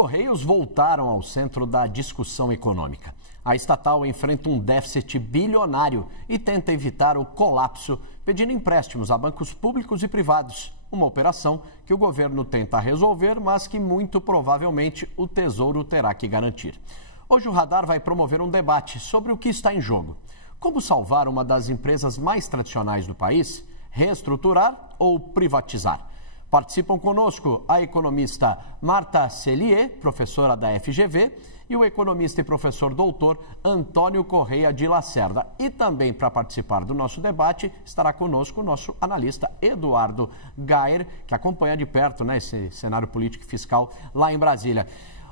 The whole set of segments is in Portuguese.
Correios voltaram ao centro da discussão econômica. A estatal enfrenta um déficit bilionário e tenta evitar o colapso, pedindo empréstimos a bancos públicos e privados. Uma operação que o governo tenta resolver, mas que muito provavelmente o Tesouro terá que garantir. Hoje o Radar vai promover um debate sobre o que está em jogo. Como salvar uma das empresas mais tradicionais do país? Reestruturar ou privatizar? Participam conosco a economista Marta Sellier, professora da FGV, e o economista e professor doutor Antônio Correia de Lacerda. E também para participar do nosso debate estará conosco o nosso analista Eduardo Gayer, que acompanha de perto, esse cenário político e fiscal lá em Brasília.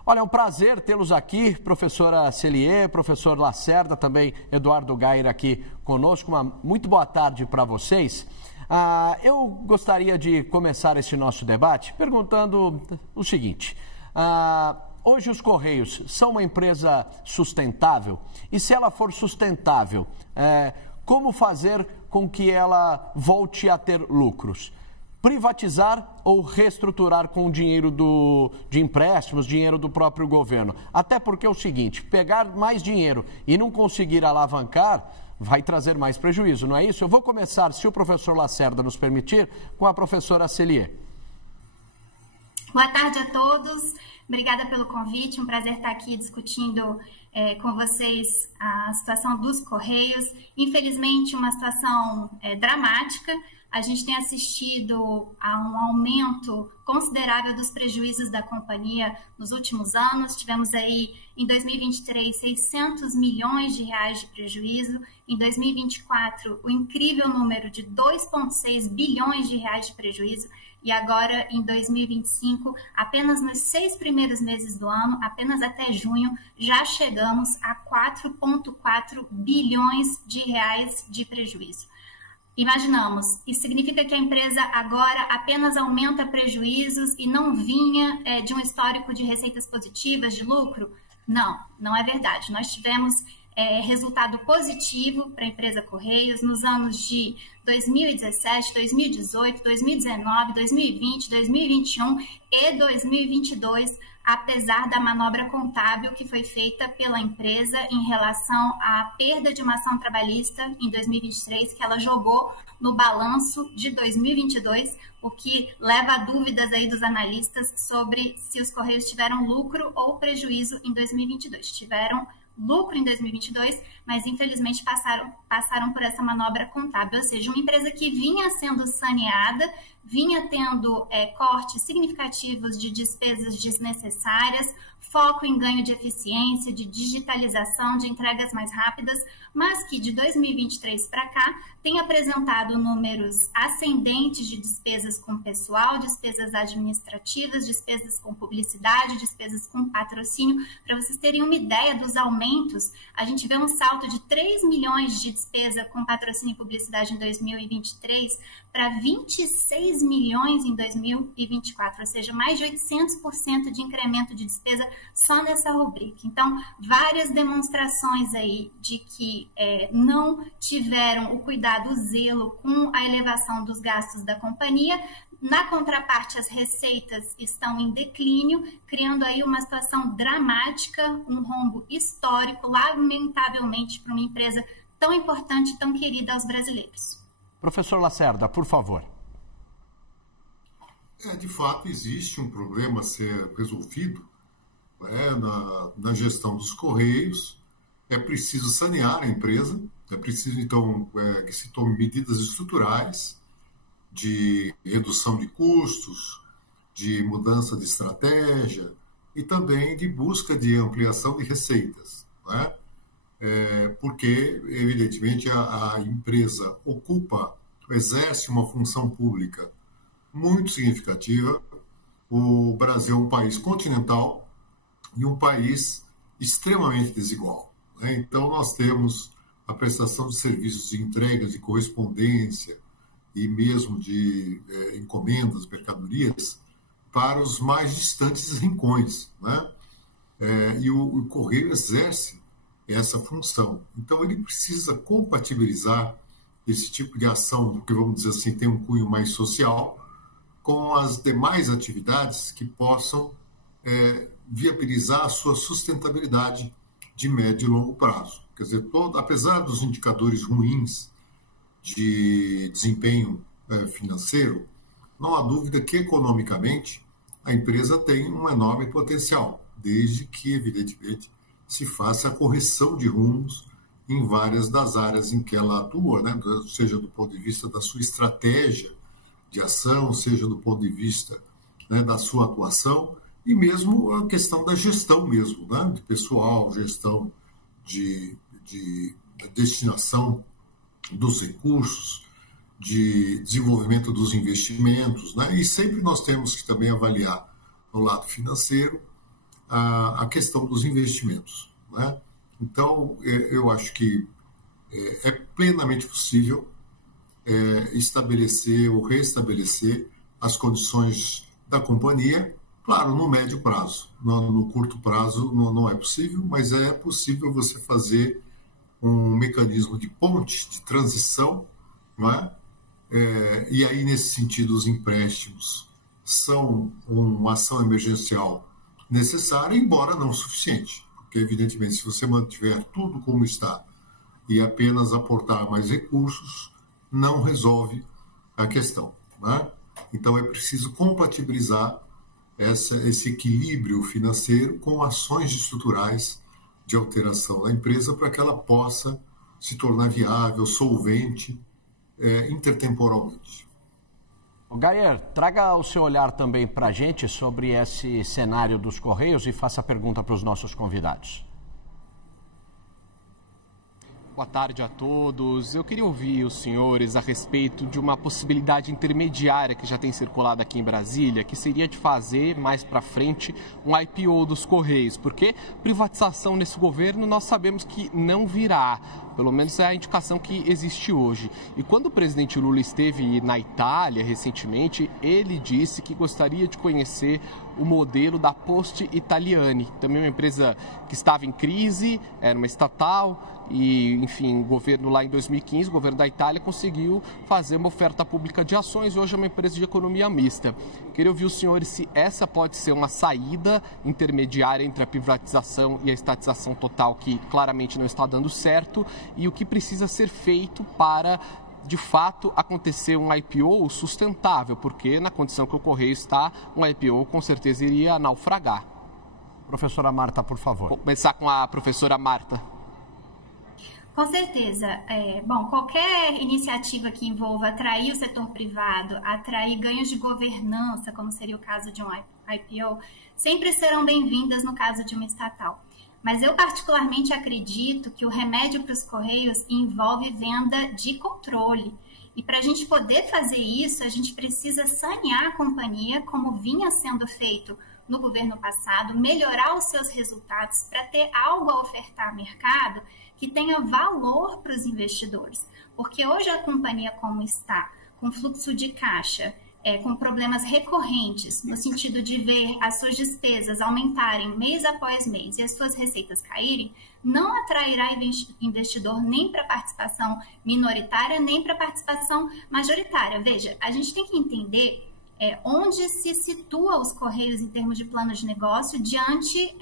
Olha, é um prazer tê-los aqui, professora Sellier, professor Lacerda, também Eduardo Gayer aqui conosco. Uma muito boa tarde para vocês. Eu gostaria de começar esse nosso debate perguntando o seguinte: hoje os Correios são uma empresa sustentável? E se ela for sustentável, como fazer com que ela volte a ter lucros? Privatizar ou reestruturar com o dinheiro de empréstimos, dinheiro do próprio governo? Até porque é o seguinte, pegar mais dinheiro e não conseguir alavancar vai trazer mais prejuízo, não é isso? Eu vou começar, se o professor Lacerda nos permitir, com a professora Sellier. Boa tarde a todos, obrigada pelo convite, um prazer estar aqui discutindo com vocês a situação dos Correios. Infelizmente, uma situação dramática. A gente tem assistido a um aumento considerável dos prejuízos da companhia nos últimos anos. Tivemos aí, em 2023, 600 milhões de reais de prejuízo. Em 2024, o incrível número de 2,6 bilhões de reais de prejuízo. E agora, em 2025, apenas nos 6 primeiros meses do ano, apenas até junho, já chegamos a 4,4 bilhões de reais de prejuízo. Imaginamos, isso significa que a empresa agora apenas aumenta prejuízos e não vinha de um histórico de receitas positivas, de lucro? Não, não é verdade. Nós tivemos resultado positivo para a empresa Correios nos anos de 2017, 2018, 2019, 2020, 2021 e 2022, apesar da manobra contábil que foi feita pela empresa em relação à perda de uma ação trabalhista em 2023, que ela jogou no balanço de 2022, o que leva a dúvidas aí dos analistas sobre se os Correios tiveram lucro ou prejuízo em 2022. Tiveram lucro em 2022, mas infelizmente passaram por essa manobra contábil, ou seja, uma empresa que vinha sendo saneada, vinha tendo cortes significativos de despesas desnecessárias, foco em ganho de eficiência, de digitalização, de entregas mais rápidas, mas que de 2023 para cá tem apresentado números ascendentes de despesas com pessoal, despesas administrativas, despesas com publicidade, despesas com patrocínio. Para vocês terem uma ideia dos aumentos, a gente vê um salto de 3 milhões de despesa com patrocínio e publicidade em 2023 para 26 milhões em 2024, ou seja, mais de 800% de incremento de despesa só nessa rubrica. Então, várias demonstrações aí de que não tiveram o cuidado, o zelo com a elevação dos gastos da companhia. Na contraparte, as receitas estão em declínio, criando aí uma situação dramática, um rombo histórico, lamentavelmente, para uma empresa tão importante e tão querida aos brasileiros. Professor Lacerda, por favor. De fato, existe um problema a ser resolvido na gestão dos Correios. É preciso sanear a empresa, é preciso, então, que se tome medidas estruturais de redução de custos, de mudança de estratégia e também de busca de ampliação de receitas, porque, evidentemente, a empresa exerce uma função pública muito significativa. O Brasil é um país continental e um país extremamente desigual, Então, nós temos a prestação de serviços de entregas, de correspondência e mesmo de encomendas, mercadorias, para os mais distantes rincões, E o Correio exerce essa função. Então, ele precisa compatibilizar esse tipo de ação, que, vamos dizer assim, tem um cunho mais social, com as demais atividades que possam viabilizar a sua sustentabilidade de médio e longo prazo. Quer dizer, apesar dos indicadores ruins de desempenho financeiro, não há dúvida que, economicamente, a empresa tem um enorme potencial, desde que, evidentemente, se faça a correção de rumos em várias das áreas em que ela atua, né? Seja do ponto de vista da sua estratégia de ação, seja do ponto de vista, né, da sua atuação, e mesmo a questão da gestão mesmo, né? De pessoal, gestão de destinação dos recursos, de desenvolvimento dos investimentos, né? E sempre nós temos que também avaliar no lado financeiro a questão dos investimentos, né? Então, eu acho que é plenamente possível estabelecer ou restabelecer as condições da companhia, claro, no médio prazo. No curto prazo não é possível, mas é possível você fazer um mecanismo de ponte, de transição, não é? E aí, nesse sentido, os empréstimos são uma ação emergencial necessária, embora não suficiente. Porque, evidentemente, se você mantiver tudo como está e apenas aportar mais recursos, não resolve a questão, né? Então, é preciso compatibilizar esse equilíbrio financeiro com ações estruturais de alteração da empresa para que ela possa se tornar viável, solvente, intertemporalmente. Gayer, traga o seu olhar também para a gente sobre esse cenário dos Correios e faça a pergunta para os nossos convidados. Boa tarde a todos. Eu queria ouvir os senhores a respeito de uma possibilidade intermediária que já tem circulado aqui em Brasília, que seria de fazer mais para frente um IPO dos Correios, porque privatização nesse governo nós sabemos que não virá. Pelo menos é a indicação que existe hoje. E quando o presidente Lula esteve na Itália recentemente, ele disse que gostaria de conhecer o modelo da Poste Italiane, também uma empresa que estava em crise, era uma estatal e, enfim, o governo lá em 2015, o governo da Itália conseguiu fazer uma oferta pública de ações e hoje é uma empresa de economia mista. Queria ouvir os senhores se essa pode ser uma saída intermediária entre a privatização e a estatização total, que claramente não está dando certo, e o que precisa ser feito para, de fato, acontecer um IPO sustentável, porque na condição que o Correio está, um IPO com certeza iria naufragar. Professora Marta, por favor. Vou começar com a professora Marta. Com certeza. Bom, qualquer iniciativa que envolva atrair o setor privado, atrair ganhos de governança, como seria o caso de um IPO, sempre serão bem-vindas no caso de uma estatal. Mas eu particularmente acredito que o remédio para os Correios envolve venda de controle. E para a gente poder fazer isso, a gente precisa sanear a companhia, como vinha sendo feito no governo passado, melhorar os seus resultados para ter algo a ofertar ao mercado que tenha valor para os investidores. Porque hoje a companhia como está, com fluxo de caixa, com problemas recorrentes, no sentido de ver as suas despesas aumentarem mês após mês e as suas receitas caírem, não atrairá investidor nem para participação minoritária, nem para participação majoritária. Veja, a gente tem que entender onde se situa os Correios em termos de plano de negócio diante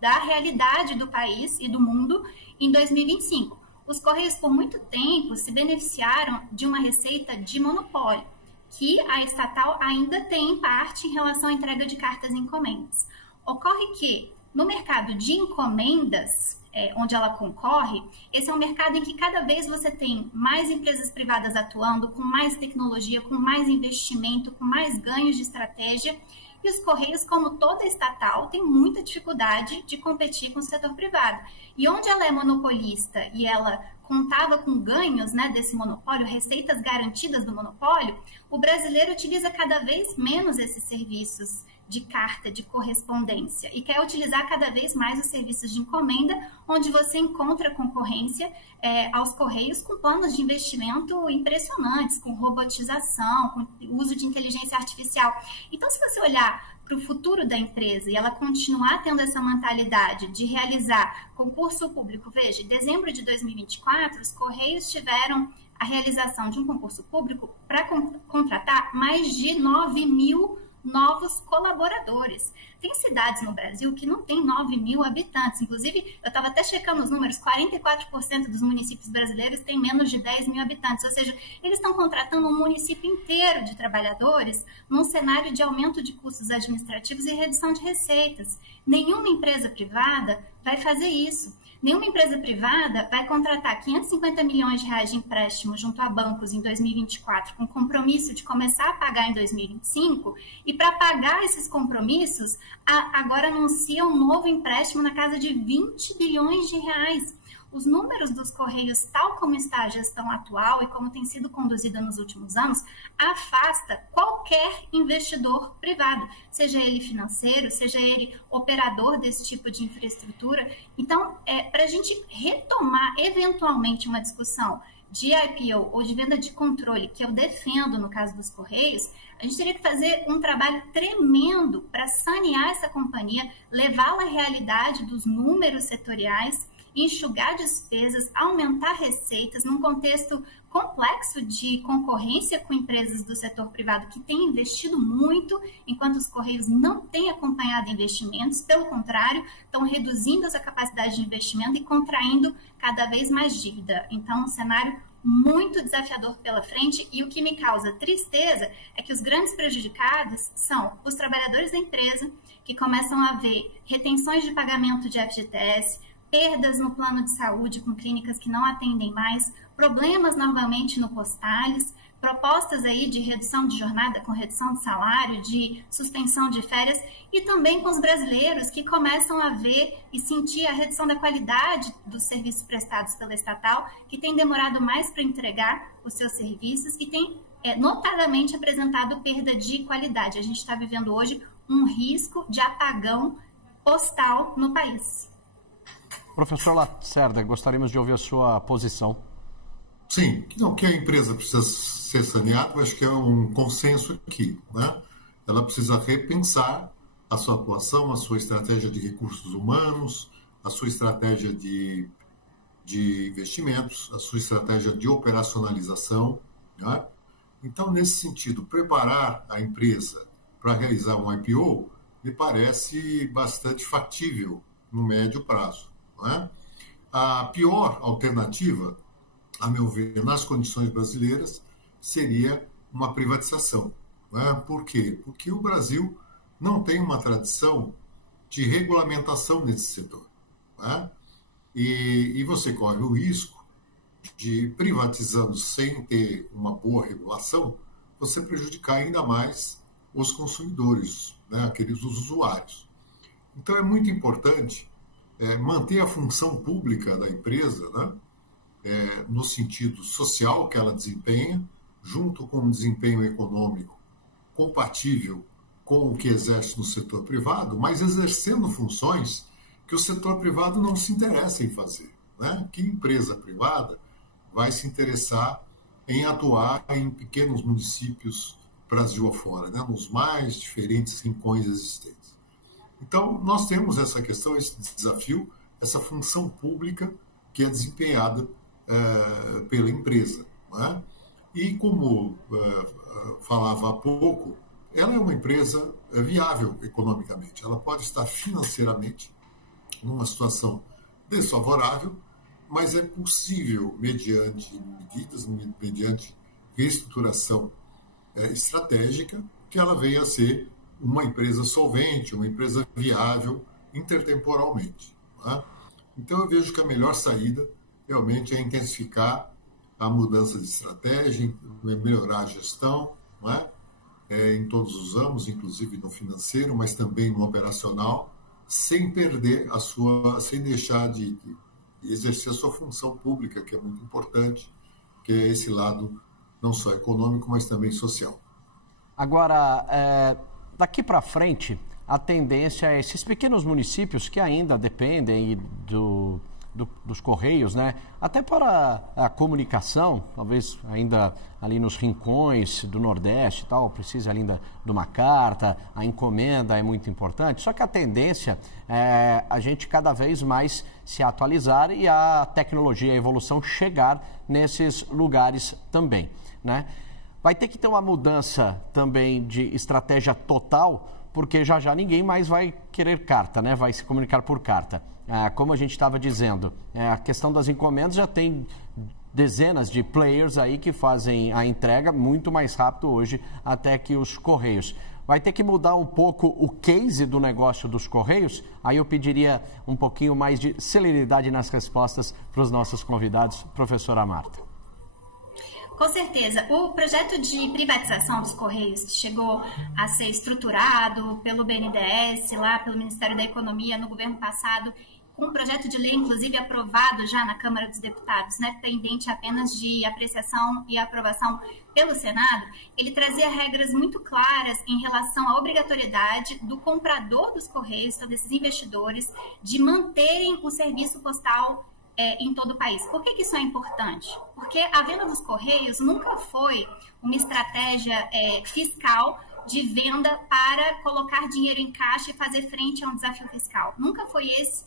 da realidade do país e do mundo em 2025. Os Correios, por muito tempo, se beneficiaram de uma receita de monopólio, que a estatal ainda tem em parte em relação à entrega de cartas e encomendas. Ocorre que, no mercado de encomendas, onde ela concorre, esse é um mercado em que cada vez você tem mais empresas privadas atuando, com mais tecnologia, com mais investimento, com mais ganhos de estratégia, e os Correios, como toda estatal, tem muita dificuldade de competir com o setor privado. E onde ela é monopolista e ela contava com ganhos, né, desse monopólio, receitas garantidas do monopólio, o brasileiro utiliza cada vez menos esses serviços de carta, de correspondência, e quer utilizar cada vez mais os serviços de encomenda, onde você encontra concorrência aos Correios com planos de investimento impressionantes, com robotização, com uso de inteligência artificial. Então, se você olhar para o futuro da empresa e ela continuar tendo essa mentalidade de realizar concurso público, veja, em dezembro de 2024, os Correios tiveram a realização de um concurso público para contratar mais de 9 mil novos colaboradores. Tem cidades no Brasil que não tem 9 mil habitantes. Inclusive, eu estava até checando os números, 44% dos municípios brasileiros têm menos de 10 mil habitantes. Ou seja, eles estão contratando um município inteiro de trabalhadores num cenário de aumento de custos administrativos e redução de receitas. Nenhuma empresa privada vai fazer isso. Nenhuma empresa privada vai contratar 550 milhões de reais de empréstimo junto a bancos em 2024, com compromisso de começar a pagar em 2025, e para pagar esses compromissos, agora anuncia um novo empréstimo na casa de 20 bilhões de reais. Os números dos Correios, tal como está a gestão atual e como tem sido conduzida nos últimos anos, afasta qualquer investidor privado, seja ele financeiro, seja ele operador desse tipo de infraestrutura. Então, para a gente retomar eventualmente uma discussão de IPO ou de venda de controle, que eu defendo no caso dos Correios, a gente teria que fazer um trabalho tremendo para sanear essa companhia, levá-la à realidade dos números setoriais, enxugar despesas, aumentar receitas num contexto complexo de concorrência com empresas do setor privado que têm investido muito, enquanto os Correios não têm acompanhado investimentos, pelo contrário, estão reduzindo essa capacidade de investimento e contraindo cada vez mais dívida. Então, um cenário muito desafiador pela frente, e o que me causa tristeza é que os grandes prejudicados são os trabalhadores da empresa, que começam a ver retenções de pagamento de FGTS, perdas no plano de saúde com clínicas que não atendem mais, problemas novamente no Postales, propostas aí de redução de jornada com redução de salário, de suspensão de férias, e também com os brasileiros que começam a ver e sentir a redução da qualidade dos serviços prestados pela estatal, que tem demorado mais para entregar os seus serviços, que tem notadamente apresentado perda de qualidade. A gente está vivendo hoje um risco de apagão postal no país. Professor Lacerda, gostaríamos de ouvir a sua posição. Sim, que a empresa precisa ser saneada, acho que é um consenso aqui, né? Ela precisa repensar a sua atuação, a sua estratégia de recursos humanos, a sua estratégia de investimentos, a sua estratégia de operacionalização, né? Então, nesse sentido, preparar a empresa para realizar um IPO me parece bastante factível no médio prazo. A pior alternativa, a meu ver, nas condições brasileiras, seria uma privatização. Por quê? Porque o Brasil não tem uma tradição de regulamentação nesse setor. E você corre o risco de, privatizando sem ter uma boa regulação, você prejudicar ainda mais os consumidores, aqueles usuários. Então é muito importante manter a função pública da empresa, no sentido social que ela desempenha, junto com um desempenho econômico compatível com o que exerce no setor privado, mas exercendo funções que o setor privado não se interessa em fazer. Que empresa privada vai se interessar em atuar em pequenos municípios Brasil afora, nos mais diferentes rincões existentes? Então, nós temos essa questão, esse desafio, essa função pública que é desempenhada pela empresa. E como falava há pouco, ela é uma empresa viável economicamente. Ela pode estar financeiramente numa situação desfavorável, mas é possível, mediante medidas, mediante reestruturação estratégica, que ela venha a ser uma empresa solvente, uma empresa viável intertemporalmente. Então eu vejo que a melhor saída realmente é intensificar a mudança de estratégia, melhorar a gestão, em todos os ramos, inclusive no financeiro, mas também no operacional, sem perder sem deixar de exercer a sua função pública, que é muito importante, que é esse lado não só econômico, mas também social. Agora, daqui para frente, a tendência é esses pequenos municípios que ainda dependem dos Correios, até para a comunicação, talvez ainda ali nos rincões do Nordeste e tal, precisa ainda de uma carta, a encomenda é muito importante, só que a tendência é a gente cada vez mais se atualizar e a tecnologia, a evolução chegar nesses lugares também, Vai ter que ter uma mudança também de estratégia total, porque já ninguém mais vai querer carta, né? Vai se comunicar por carta. Como a gente estava dizendo, a questão das encomendas já tem dezenas de players aí que fazem a entrega muito mais rápido hoje até que os Correios. Vai ter que mudar um pouco o case do negócio dos Correios? Aí eu pediria um pouquinho mais de celeridade nas respostas para os nossos convidados. Professora Marta. Com certeza. O projeto de privatização dos Correios, que chegou a ser estruturado pelo BNDES, lá pelo Ministério da Economia no governo passado, com um projeto de lei, inclusive, aprovado já na Câmara dos Deputados, né, pendente apenas de apreciação e aprovação pelo Senado, ele trazia regras muito claras em relação à obrigatoriedade do comprador dos Correios, então desses investidores, de manterem o serviço postal em todo o país. Por que isso é importante? Porque a venda dos Correios nunca foi uma estratégia fiscal de venda para colocar dinheiro em caixa e fazer frente a um desafio fiscal. Nunca foi esse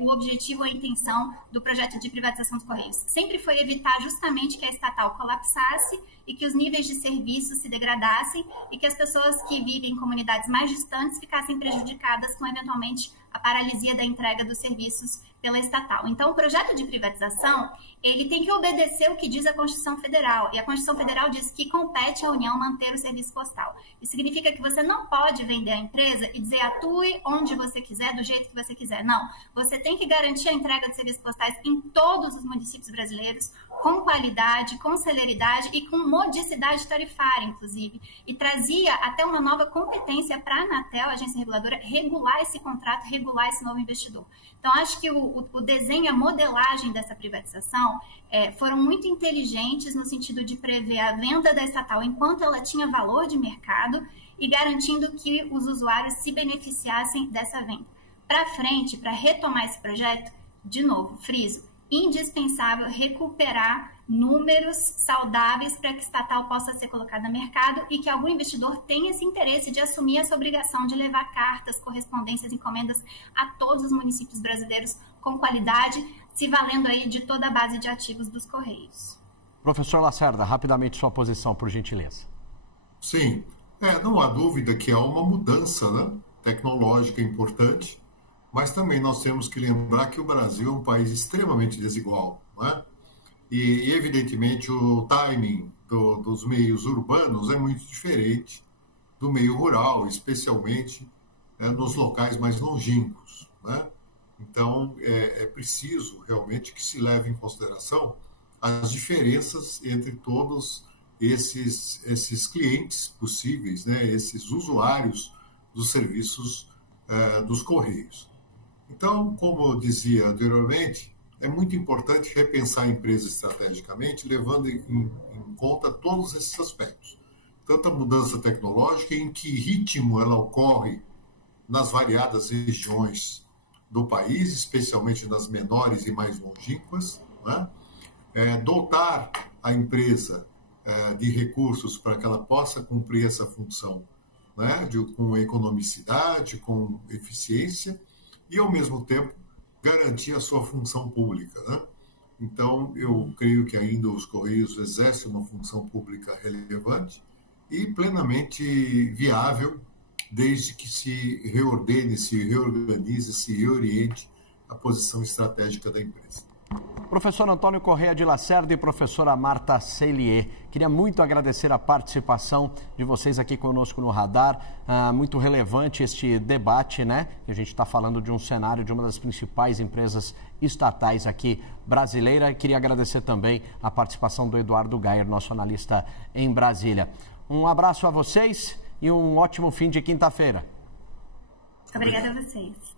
o objetivo ou a intenção do projeto de privatização dos Correios. Sempre foi evitar justamente que a estatal colapsasse e que os níveis de serviço se degradassem e que as pessoas que vivem em comunidades mais distantes ficassem prejudicadas com, eventualmente, a paralisia da entrega dos serviços pela estatal. Então, o projeto de privatização, ele tem que obedecer o que diz a Constituição Federal. E a Constituição Federal diz que compete à União manter o serviço postal. Isso significa que você não pode vender a empresa e dizer atue onde você quiser, do jeito que você quiser. Não. Você tem que garantir a entrega de serviços postais em todos os municípios brasileiros, com qualidade, com celeridade e com modicidade tarifária, inclusive. E trazia até uma nova competência para a Anatel, a agência reguladora, regular esse contrato, regular esse novo investidor. Então, acho que o desenho, a modelagem dessa privatização foram muito inteligentes no sentido de prever a venda da estatal enquanto ela tinha valor de mercado e garantindo que os usuários se beneficiassem dessa venda. Para frente, para retomar esse projeto, de novo, friso, indispensável recuperar números saudáveis para que a estatal possa ser colocada no mercado e que algum investidor tenha esse interesse de assumir essa obrigação de levar cartas, correspondências, encomendas a todos os municípios brasileiros com qualidade, se valendo aí de toda a base de ativos dos Correios. Professor Lacerda, rapidamente sua posição, por gentileza. Sim, não há dúvida que há uma mudança, né, tecnológica importante, mas também nós temos que lembrar que o Brasil é um país extremamente desigual, né? E, evidentemente, o timing dos meios urbanos é muito diferente do meio rural, especialmente nos locais mais longínquos, né? Então, é preciso realmente que se leve em consideração as diferenças entre todos esses clientes possíveis, né? Esses usuários dos serviços dos Correios. Então, como eu dizia anteriormente, é muito importante repensar a empresa estrategicamente, levando em conta todos esses aspectos. Tanto a mudança tecnológica, em que ritmo ela ocorre nas variadas regiões do país, especialmente nas menores e mais longínquas, né? Dotar a empresa de recursos para que ela possa cumprir essa função, né? Com economicidade, com eficiência, e, ao mesmo tempo, garantir a sua função pública, né? Então, eu creio que ainda os Correios exercem uma função pública relevante e plenamente viável, desde que se reordene, se reorganize, se reoriente a posição estratégica da empresa. Professor Antônio Correia de Lacerda e professora Marta Sellier, queria muito agradecer a participação de vocês aqui conosco no Radar. Muito relevante este debate, né? A gente está falando de um cenário de uma das principais empresas estatais aqui brasileira. Queria agradecer também a participação do Eduardo Gayer, nosso analista em Brasília. Um abraço a vocês e um ótimo fim de quinta-feira. Obrigada a vocês.